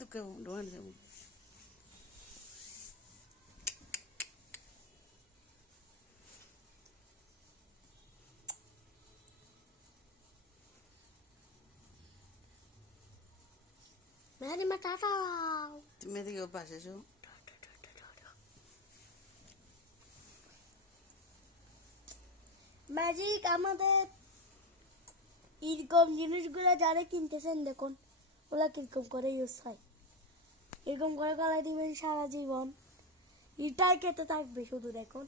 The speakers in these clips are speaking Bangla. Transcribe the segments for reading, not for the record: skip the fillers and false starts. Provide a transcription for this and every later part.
দুঃখে দোকানে যাবো Merima টাটা তুমি এদিকে পাশে এসো ম্যাজিক আমাদের এরকম জিনিসগুলো যারা কিনতেছেন দেখুন ওরা কিরকম করে ইউজ হয় এরকম করে গলায় দিবেন সারা জীবন এটাই খেতে থাকবে শুধু দেখুন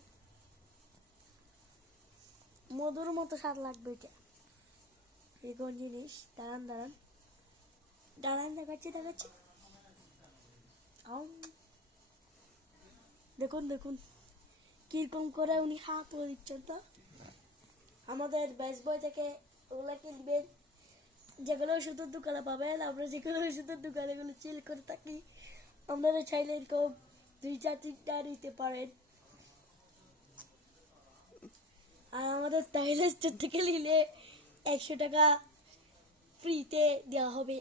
মধুর মতো স্বাদ লাগবে এটা এরকম জিনিস দাঁড়ান দাঁড়ান দাঁড়ান দেখাচ্ছি দেখাচ্ছি দেখুন দেখুন কিরকম করে উনি হাত দিচ্ছেন তো আমাদের বেস্ট বয় থেকে ওগুলা কিনবেন যেগুলো ওষুধের দোকানে পাবেন আমরা যেগুলো ওষুধের দোকানে এগুলো চিল করে থাকি আপনারা চাইলে এরকম 2-4-3টা নিতে পারেন আর আমাদের তাইলে স্টোর থেকে নিলে 100 টাকা ফ্রিতে দেওয়া হবে